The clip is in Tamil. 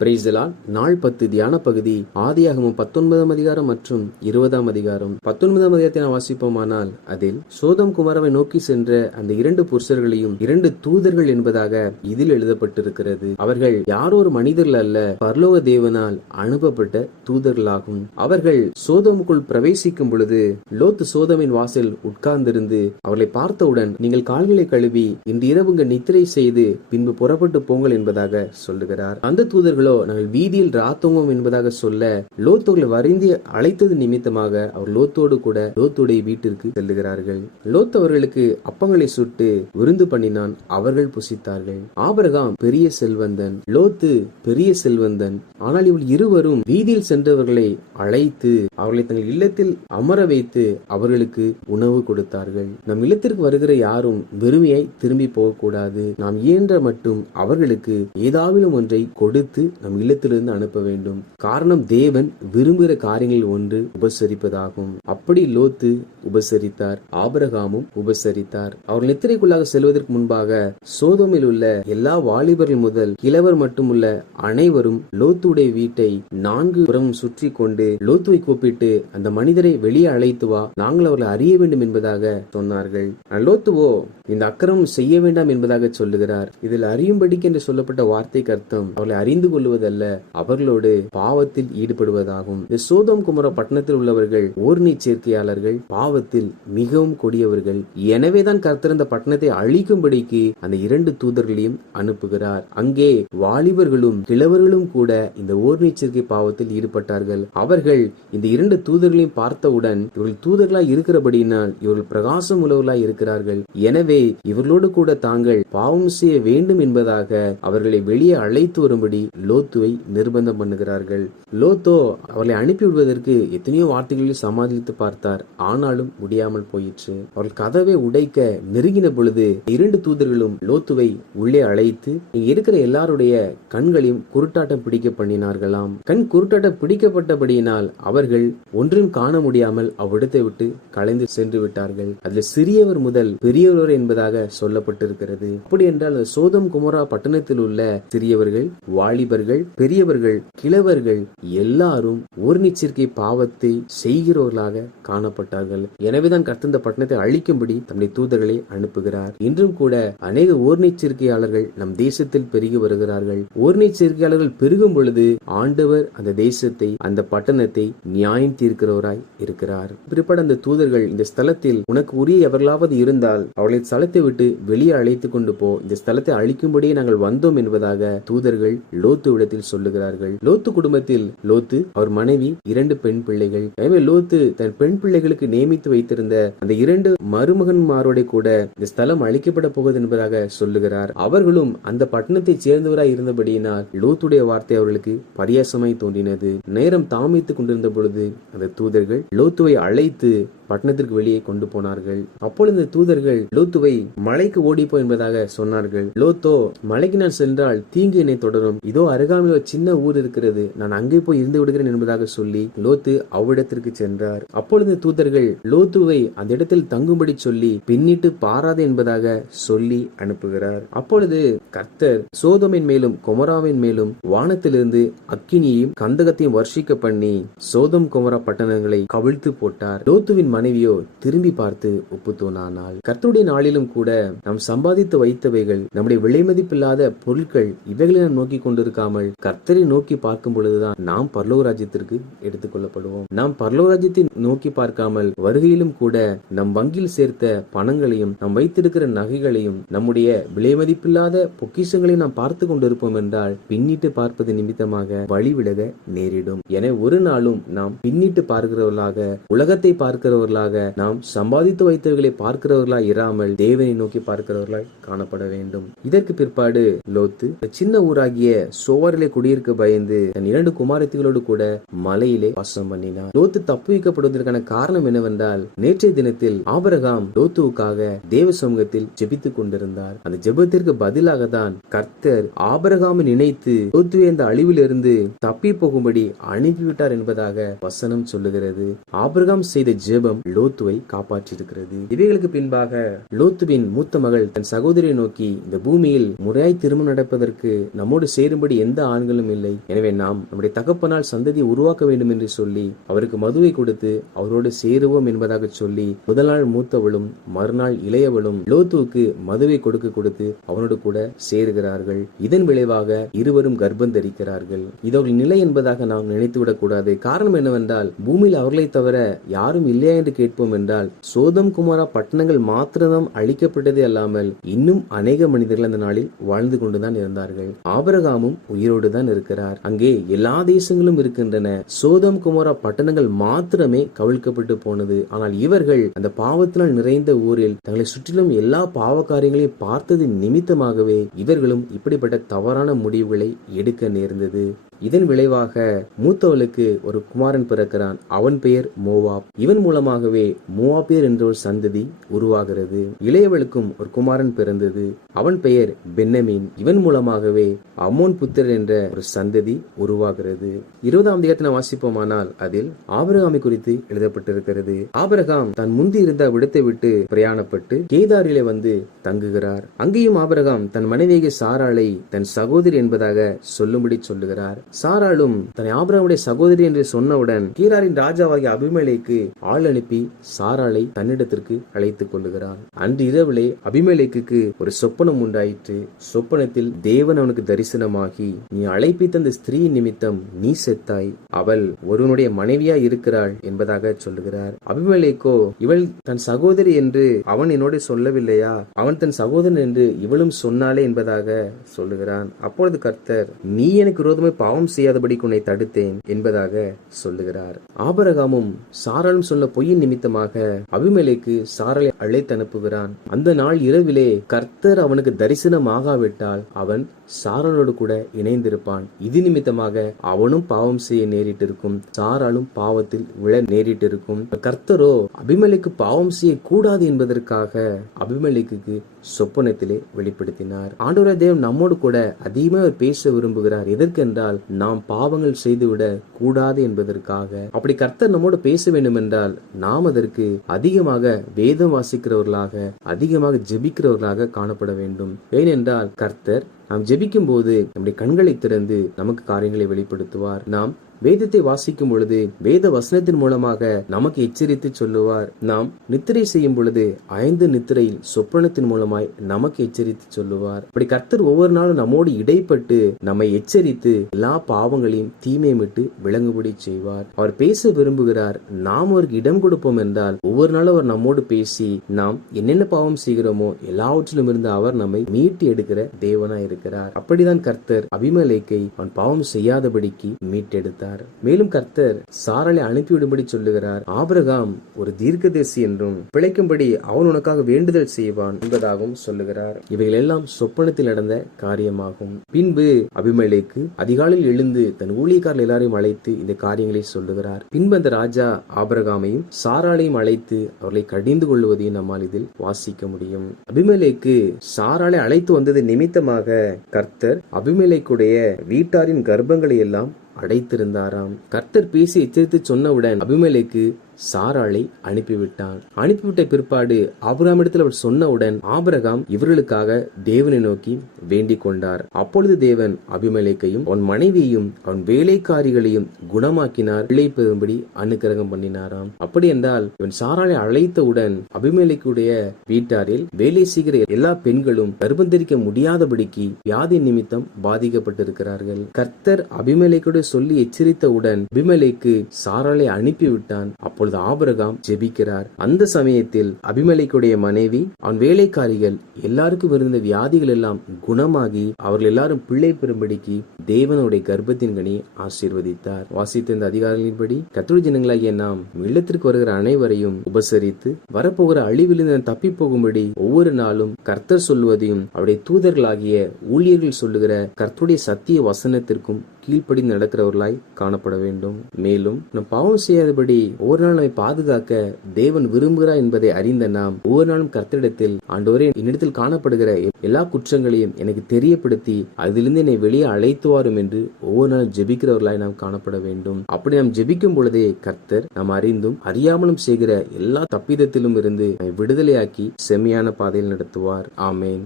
Praise the Lord. நாள் 10 தியான பகுதி ஆதியாகமம் 19ஆம் அதிகாரம் மற்றும் 20ஆம் அதிகாரம். 19ஆம் அதிகாரத்தை நாம் வாசிப்போமானால் அதில் சோதம் குமாராவை நோக்கி சென்ற அந்த 2 புருஷர்களையும் 2 தூதர்கள் என்பதாக இதில் எழுதப்பட்டிருக்கிறது. அவர்கள் யாரோ ஒரு மனிதர்கள் அல்ல, பரலோக தேவனால் அனுப்பப்பட்ட தூதர்களாகும். அவர்கள் சோதமுக்குள் பிரவேசிக்கும் பொழுது லோத்து சோதமின் வாசல் உட்கார்ந்திருந்து அவர்களை பார்த்தவுடன், நீங்கள் கால்களை கழுவி இன்று இரவு இங்கு நித்திரை செய்து பின்பு புறப்பட்டு போங்கள் என்பதாக சொல்லுகிறார். அந்த தூதர்களோ நாங்கள் வீதியில் ராத்தோங்கும் என்பதாக சொல்ல, லோத்தோர்களை வருந்தி அழைத்தது நிமித்தமாக அவர் லோத்தோடு கூட லோத்துடைய வீட்டிற்கு செல்லுகிறார்கள். லோத் அவர்களுக்கு அப்பங்களை சுட்டு விருந்து பண்ணினான், அவர்கள் புசித்தார்கள். ஆபிரகாம் பெரிய செல்வந்தன், லோத்து பெரிய செல்வந்தன். ஆனால் இவள் இருவரும் வீதியில் சென்றவர்களை அழைத்து அவர்களை தங்கள் இல்லத்தில் அமர வைத்து அவர்களுக்கு உணவு கொடுத்தார்கள். நம் இல்லத்திற்கு வருகிற யாரும் வெறுமையாய் திரும்பி போகக்கூடாது. நாம் இயன்ற மட்டும் அவர்களுக்கு ஏதாவது ஒன்றை கொடுத்து நம் இல்லத்திலிருந்து அனுப்ப வேண்டும். காரணம், தேவன் விரும்புகிற காரியங்களில் ஒன்று உபசரிப்பதாகும். அப்படி லோத்து உபசரித்தார், ஆபிரகாமும் உபசரித்தார். அவர் நித்திரைக்குள்ளாக செல்வதற்கு முன்பாக சோதோமில் உள்ள எல்லா வாலிபர்கள் முதல் கிழவர் மட்டுமுள்ள அனைவரும் லோத்துடைய வீட்டை 4 புறமும் சுற்றி கொண்டு லோத்துவை கூப்பிட்டு, அந்த மனிதரை வெளியே அழைத்து வா, நாங்கள் அவர்களை அறிய வேண்டும் என்பதாக சொன்னார்கள். லோத்துவோ இந்த அக்கிரமம் செய்ய வேண்டாம் என்பதாக சொல்லுகிறார். இதில் அறியும்படிக்கு என்று சொல்லப்பட்ட வார்த்தைக்கு அர்த்தம் அவர்களை அறிந்து கொள்வதல்ல, அவர்களோடு பாவத்தில் ஈடுபடுவதாகும். இந்த சோதோம் குமாரா பட்டணத்தில் உள்ளவர்கள் ஓர்நீர் சேர்க்கையாளர்கள், பாவத்தில் மிகவும் கொடியவர்கள். எனவேதான் கர்த்தர் அந்த பட்டணத்தை அழிக்கும்படிக்கு அந்த 2 தூதர்களையும் அனுப்புகிறார். அங்கே வாலிபர்களும் கிழவர்களும் கூட இந்த ஓர்நீர் சேர்க்கை பாவத்தில் ஈடுபட்டார்கள். அவர்கள் இந்த 2 தூதர்களையும் பார்த்தவுடன், இவர்கள் தூதர்களாய் இருக்கிறபடியினால் இவர்கள் பிரகாசம் உள்ளவர்களாய் இருக்கிறார்கள், எனவே இவர்களோடு கூட தாங்கள் பாவம் செய்ய வேண்டும் என்பதாக அவர்களை வெளியே அழைத்து வரும்படி லோத்துவை நிர்பந்தம் பண்ணுகிறார்கள். லோத்தோ அவர்களை அனுப்பிவிடுவதற்கு எத்தனையோ வார்த்தைகளில் சமாளித்து பார்த்தார், ஆனாலும் முடியாமல் போயிற்று. அவர்கள் கதவை உடைக்க நெருங்கின பொழுது 2 தூதர்களும் லோத்துவை உள்ளே அழைத்து இருக்கிற எல்லாருடைய கண்களையும் குருட்டாட்டம் பிடிக்க பண்ணினார்களாம். கண் குருட்டாட்டம் பிடிக்கப்பட்டபடியினால் அவர்கள் ஒன்றும் காண முடியாமல் அவ்விடத்தை விட்டு கலைந்து சென்று விட்டார்கள். அதில் சிறியவர் முதல் பெரியவர் என்பதாக சொல்லப்பட்டிருக்கிறது. அப்படி என்றால் சோதம் குமாரா பட்டணத்தில் உள்ள சிறியவர்கள், வாலிபர்கள், பெரியவர்கள், கிழவர்கள் எல்லாரும் ஓர்நீர் சேர்க்கை பாவத்தை செய்கிறவர்களாக காணப்பட்டார்கள். எனவேதான் கர்த்தர் இந்த பட்டணத்தை அழிக்கும்படி தம்முடைய தூதர்களை அனுப்புகிறார். இன்றும் கூட அநேக ஓர்நீர் சேர்க்கையாளர்கள் நம் தேசத்தில் பெருகி வருகிறார்கள். ஓர்நீர் சேர்க்கையாளர்கள் பெருகும் பொழுது ஆண்டவர் அந்த தேசத்தை, அந்த பட்டணத்தை நியாயம் தீர்க்கிறவராய் இருக்கிறார். பிற்பாடு அந்த தூதர்கள், இந்த ஸ்தலத்தில் உனக்கு உரிய எவர்களாவது இருந்தால் அவர்களை ஸ்தலத்தை விட்டு வெளியே அழைத்து கொண்டு போ, இந்த ஸ்தலத்தை அழிக்கும்படியே நாங்கள் வந்தோம் என்பதாக தூதர்கள் லோத்து இடத்தில் சொல்லுகிறார்கள். லோத்து குடும்பத்தில் லோத்து, அவர் மனைவி, 2 பெண் பிள்ளைகள். எனவே லோத்து தன் பெண் பிள்ளைகளுக்கு நியமித்து வைத்திருந்த அந்த 2 மருமகன்மாரோட கூட இந்த ஸ்தலம் அழிக்கப்பட போகுது என்பதாக சொல்லுகிறார். அவர்களும் அந்த பட்டணத்தை சேர்ந்தவராய் இருந்தபடியினால் லோத்துடைய வார்த்தை அவர்களுக்கு பரியாசமாய் தோன்றினது. நேரம் தாமித்துக் கொண்டிருந்த பொழுது அந்த தூதர்கள் லோத்துவை அழைத்து பட்டணத்திற்கு வெளியே கொண்டு போனார்கள். அப்பொழுது இந்த தூதர்கள் லோத்துவை மலைக்கு ஓடிப்போ என்பதாக சொன்னார்கள். லோத்தோ, மலைக்கு நான் சென்றால் தீங்கு என்னை தொடரும், இதோ அருகாமையில் ஒரு சின்ன ஊர் இருக்கிறது, நான் அங்கே போய் இருந்து விடுகிறேன் என்பதாக சொல்லி லோத்து அவ்விடத்திற்கு சென்றார். அப்பொழுது தூதர்கள் லோத்துவை அந்த இடத்தில் தங்கும்படி சொல்லி பின்னிட்டு பாராது என்பதாக சொல்லி அனுப்புகிறார். அப்பொழுது கர்த்தர் சோதோமின் மேலும் கொமோராவின் மேலும் வானத்திலிருந்து அக்கினியையும் கந்தகத்தையும் வர்ஷிக்க பண்ணி சோதோம் கொமோரா பட்டணங்களை கவிழ்த்து போட்டார். லோத்துவின் மனைவியோ திரும்பி பார்த்து உப்புத்தூணானாள். கர்த்தருடைய நாளிலும் கூட நாம் சம்பாதித்து வைத்தவைகள், நம்முடைய விலை மதிப்பில்லாத பொருட்கள், இவைகளை நாம் நோக்கி கொண்டிருக்காமல் கர்த்தரை நோக்கி பார்க்கும் பொழுதுதான் நாம் பரலோக ராஜ்யத்திற்கு எடுத்துக் கொள்ளப்படுவோம். நாம் பரலோக ராஜ்யத்தை நோக்கி பார்க்காமல் வருகையிலும் கூட நம் வங்கியில் சேர்த்த பணங்களையும், நாம் வைத்திருக்கிற நகைகளையும், நம்முடைய விலை மதிப்பில்லாத பொக்கிஷங்களையும் நாம் பார்த்து கொண்டிருப்போம் என்றால் பின்னிட்டு பார்ப்பது நிமித்தமாக வழி விலக நேரிடும். என ஒரு நாளும் நாம் பின்னிட்டு பார்க்கிறவர்களாக, உலகத்தை பார்க்கிறவர்களாக, நாம் சம்பாதித்து வைத்தவர்களை பார்க்கிறவர்களாய் இராமல் தேவனை நோக்கி பார்க்கிறவர்களாய் காணப்பட வேண்டும். இதற்கு பிற்பாடு லோத்து சின்ன ஊராகிய சோவரிலே குடியிருக்க பயந்து தன் 2 குமாரத்திகளோடு கூட மலையிலே வாசம் பண்ணினார். லோத்து தப்புவிக்கப்படுவதற்கான காரணம் என்னவென்றால், நேற்றைய தினத்தில் ஆபிரகாம் லோத்துவுக்காக தேவ சமூகத்தில் ஜெபித்துக் கொண்டிருந்தார். அந்த ஜெபத்திற்கு பதிலாக தான் கர்த்தர் ஆபிரகாமை நினைத்து லோத்துவை அந்த அழிவிலிருந்து தப்பி போகும்படி அனுப்பிவிட்டார் என்பதாக வசனம் சொல்லுகிறது. ஆபிரகாம் செய்த ஜெபம் தெய்வம் லோத்துவை காப்பாற்றியிருக்கிறது. இவைகளுக்கு பின்பாக லோத்துவின் மூத்த மகள் தன் சகோதரியை நோக்கி, இந்த பூமியில் முறையாய் திருமணம் நடப்பதற்கு நம்மோடு சேரும்படி எந்த ஆண்களும் இல்லை. எனவே நாம் நம்முடைய தகப்பனால் சந்ததியை உருவாக்க வேண்டும் என்று சொல்லி அவருக்கு மதுவை கொடுத்து அவரோடு சேருவோம் என்பதாக சொல்லி முதல் நாள் மூத்தவளும் மறுநாள் இளையவளும் லோத்துவுக்கு மதுவை கொடுத்து அவனோடு கூட சேருகிறார்கள். இதன் விளைவாக இருவரும் கர்ப்பம் தரிக்கிறார்கள். இது அவர்கள் நிலை என்பதாக நாம் நினைத்துவிடக் கூடாது. காரணம் என்னவென்றால், பூமியில் அவர்களை தவிர யாரும் இல்லையா என்று கேட்போம் என்றால், சோதம் குமாரா பட்டணங்கள் மாத்திரம் அழிக்கப்பட்டதே அல்லாமல் இன்னும் அநேக மனிதர்கள் அந்த நாளில் வாழ்ந்து கொண்டுதான் இருந்தார்கள். ஆபிரகாமும் உயிரோடு தான் இருக்கிறார். அங்கே எல்லா தேசங்களும் இருக்கின்றன. சோதம் குமாரா பட்டணங்கள் மாத்திரமே கவிழ்க்கப்பட்டு போனது. ஆனால் இவர்கள் அந்த பாவத்தினால் நிறைந்த ஊரில் தங்களை சுற்றிலும் எல்லா பாவ காரியங்களையும் பார்த்தது நிமித்தமாகவே இவர்களும் இப்படிப்பட்ட தவறான முடிவுகளை எடுக்க நேர்ந்தது. இதன் விளைவாக மூத்தவளுக்கு ஒரு குமாரன் பிறக்கிறான். அவன் பெயர் மோவாப். இவன் மூலமாகவே மோவாபியர் என்ற ஒரு சந்ததி உருவாகிறது. இளையவளுக்கும் ஒரு குமாரன் பிறந்தது. அவன் பெயர் பென்னமீன். இவன் மூலமாகவே அம்மோன் புத்திரர் என்ற ஒரு சந்ததி உருவாகிறது. 20ஆம் அதிகாரத்தை வாசிப்போமானால் அதில் ஆபிரகாமை குறித்து எழுதப்பட்டிருக்கிறது. ஆபிரகாம் தான் முந்தி இருந்த விடத்தை விட்டு பிரயாணப்பட்டு கேதாரிலே வந்து தங்குகிறார். அங்கேயும் ஆபிரகாம் தன் மனைவியை சாராளை தன் சகோதரி என்பதாக சொல்லும்படி சொல்லுகிறார். சாராளும் தன் ஆபிரகாமுடைய சகோதரி என்று சொன்னவுடன் கீராரின் ராஜாவாகிய அபிமெலேக்கு ஆள் அனுப்பி சாராளை தன்னிடத்திற்கு அழைத்துக் கொள்ளுகிறான். அன்று இரவிலே அபிமெலேக்கு ஒரு சொப்பனம் உண்டாயிற்று. சொப்பனத்தில் தேவன் அவனுக்கு தரிசனமாகி, நீ அழைப்பித்த அந்த ஸ்திரீ நிமித்தம் நீ செத்தாய், அவள் ஒருவனுடைய மனைவியா இருக்கிறாள் என்பதாக சொல்லுகிறார். அபிமெலேக்கோ, இவள் தன் சகோதரி என்று அவன் என்னோட சொல்லவில்லையா, அவன் தன் சகோதரன் என்று இவளும் சொன்னாலே என்பதாக சொல்லுகிறான். அப்பொழுது கர்த்தர், நீ எனக்கு விரோதமாய் பாவம் செய்யாதபடி உன்னை தடுத்தேன் என்பதாக சொல்லுகிறார். ஆபிரகாமும் சாராளும் சொன்ன பொய்யின் நிமித்தமாக அபிமெலேக்கு சாராளை அழைத்து அனுப்புகிறான். அந்த நாள் இரவிலே கர்த்தர் அவனுக்கு தரிசனமாகாவிட்டால் அவன் சாராளோடு கூட இணைந்திருப்பான். இது நிமித்தமாக அவனும் பாவம் செய்ய நேரிட்டிருக்கும், சாராளும் பாவத்தில் விழ நேரிட்டிருக்கும். கர்த்தரோ அபிமெலேக்கு பாவம் செய்ய கூடாது என்பதற்காக அபிமெலேக்கு சொப்பனத்திலே வெளிப்படுத்தினார். ஆண்டவராகிய தேவன் நம்மோடு கூட அதிகமாக பேச விரும்புகிறார். எதற்கென்றால், நாம் பாவங்கள் செய்துவிட கூடாது என்பதற்காக. அப்படி கர்த்தர் நம்மோடு பேச வேண்டும் என்றால் நாம் அதற்கு அதிகமாக வேதம் வாசிக்கிறவர்களாக, அதிகமாக ஜெபிக்கிறவர்களாக காணப்பட வேண்டும். ஏனென்றால் கர்த்தர் நாம் ஜெபிக்கும் போது நம்முடைய கண்களை திறந்து நமக்கு காரியங்களை வெளிப்படுத்துவார். நாம் வேதத்தை வாசிக்கும் பொழுது வேத வசனத்தின் மூலமாக நமக்கு எச்சரித்து சொல்லுவார். நாம் நித்திரை செய்யும் பொழுது 5 நித்திரையில் சொப்பனத்தின் மூலமாய் நமக்கு எச்சரித்து சொல்லுவார். அப்படி கர்த்தர் ஒவ்வொரு நாளும் நம்மோடு இடைப்பட்டு நம்மை எச்சரித்து எல்லா பாவங்களையும் தீமையும் விட்டு விளங்குபடி செய்வார். அவர் பேச விரும்புகிறார். நாம் அவருக்கு இடம் கொடுப்போம் என்றால் ஒவ்வொரு நாளும் அவர் நம்மோடு பேசி நாம் என்னென்ன பாவம் செய்கிறோமோ எல்லாவற்றிலும் இருந்து அவர் நம்மை மீட்டி எடுக்கிற தேவனாய் இருக்கிறார். அப்படிதான் கர்த்தர் அபிமெலேக்கை அவன் பாவம் செய்யாதபடிக்கு மீட்டெடுத்தார். மேலும் கர்த்தர் சாராளை அனுப்பிவிடும்படி சொல்லுகிறார். ஆபிரகாம் ஒரு தீர்க்கதரிசி என்றும் பிழைக்கும்படி அவன் உனக்காக வேண்டுதல் செய்வான் என்பதாகவும் சொல்லுகிறார். இவைகள் எல்லாம் சொப்பனத்தில் நடந்த காரியமாகும். பின்பு அபிமெலேக்கு அதிகாலையில் எழுந்து தன் ஊழியக்காரர்கள் எல்லாரையும் அழைத்து இந்த காரியங்களை சொல்லுகிறார். பின்பு அந்த ராஜா ஆபிரகாமையும் சாராளையும் அழைத்து அவர்களை கடிந்து கொள்வதையும் நம்மால் இதில் வாசிக்க முடியும். அபிமெலேக்கு சாராளை அழைத்து வந்தது நிமித்தமாக கர்த்தர் அபிமெலேக்குடைய வீட்டாரின் கர்ப்பங்களை எல்லாம் அடைத்திருந்தாராம். கர்த்தர் பேசி எச்சரித்து சொன்னவுடன் அபிமெலேக்கு சாராளை அனுப்பிவிட்டான். அனுப்பிவிட்ட பிற்பாடு ஆபிரகாமிடத்தில் அவர் சொன்னவுடன் ஆபிரகாம் இவர்களுக்காக தேவனை நோக்கி வேண்டிக் கொண்டார். அப்பொழுது தேவன் அபிமெலேக்கையும் அவன் மனைவியையும் அவன் வேலைக்காரிகளையும் குணமாக்கினார், பிள்ளை பெறும்படி அனுக்கிரகம் பண்ணினாராம். அப்படி என்றால் இவன் சாராளை அழைத்தவுடன் அபிமெலேக்குடைய வீட்டாரில் வேலை செய்கிற எல்லா பெண்களும் கர்ப்பந்தரிக்க முடியாதபடிக்கு வியாதி நிமித்தம் பாதிக்கப்பட்டிருக்கிறார்கள். கர்த்தர் அபிமெலேக்குடைய சொல்லி எச்சரித்தவுடன் அபிமெலேக்கு சாராளை அனுப்பிவிட்டான். அப்பொழுது ஆபிரகாம் ஜெபிக்கிறார். அந்த சமயத்தில் அபிமெலேக்குடைய மனைவி அவன் வேலைக்காரிகள் எல்லாருக்கும் இருந்த வியாதிகள் எல்லாம் குணமாகி அவர்கள் எல்லாரும் பிள்ளை பெறும்படிக்கு தேவனுடைய கர்ப்பத்தின் கனி ஆசீர்வதித்தார். வாசித்த இந்த அதிகாரங்களின்படி கர்த்தருடைய ஜனங்களாகிய நாம் இல்லத்திற்கு வருகிற அனைவரையும் உபசரித்து வரப்போகிற அழிவிலிருந்து தப்பி போகும்படி ஒவ்வொரு நாளும் கர்த்தர் சொல்வதையும் அவருடைய தூதர்களாகிய ஊழியர்கள் சொல்லுகிற கர்த்தருடைய சத்திய வசனத்திற்கும் கீழ்ப்படிந்து நடக்கிறவர்களாய் காணப்பட வேண்டும். மேலும் நம் பாவம் செய்யாதபடி ஒவ்வொரு நாளும் நம்மை பாதுகாக்க தேவன் விரும்புகிறார் என்பதை அறிந்த நாம் ஒவ்வொரு நாளும் கர்த்தரிடத்தில், ஆண்டவரே, என்னிடத்தில் காணப்படுகிற எல்லா குற்றங்களையும் எனக்கு தெரியப்படுத்தி அதிலிருந்து என்னை வெளியே அழைத்து வாரும் என்று ஒவ்வொரு நாளும் ஜெபிக்கிறவர்களாய் நாம் காணப்பட வேண்டும். அப்படி நாம் ஜெபிக்கும் பொழுதே கர்த்தர் நாம் அறிந்தும் அறியாமலும் செய்கிற எல்லா தப்பிதத்திலும் இருந்து விடுதலையாக்கி செம்மையான பாதையில் நடத்துவார். ஆமேன்.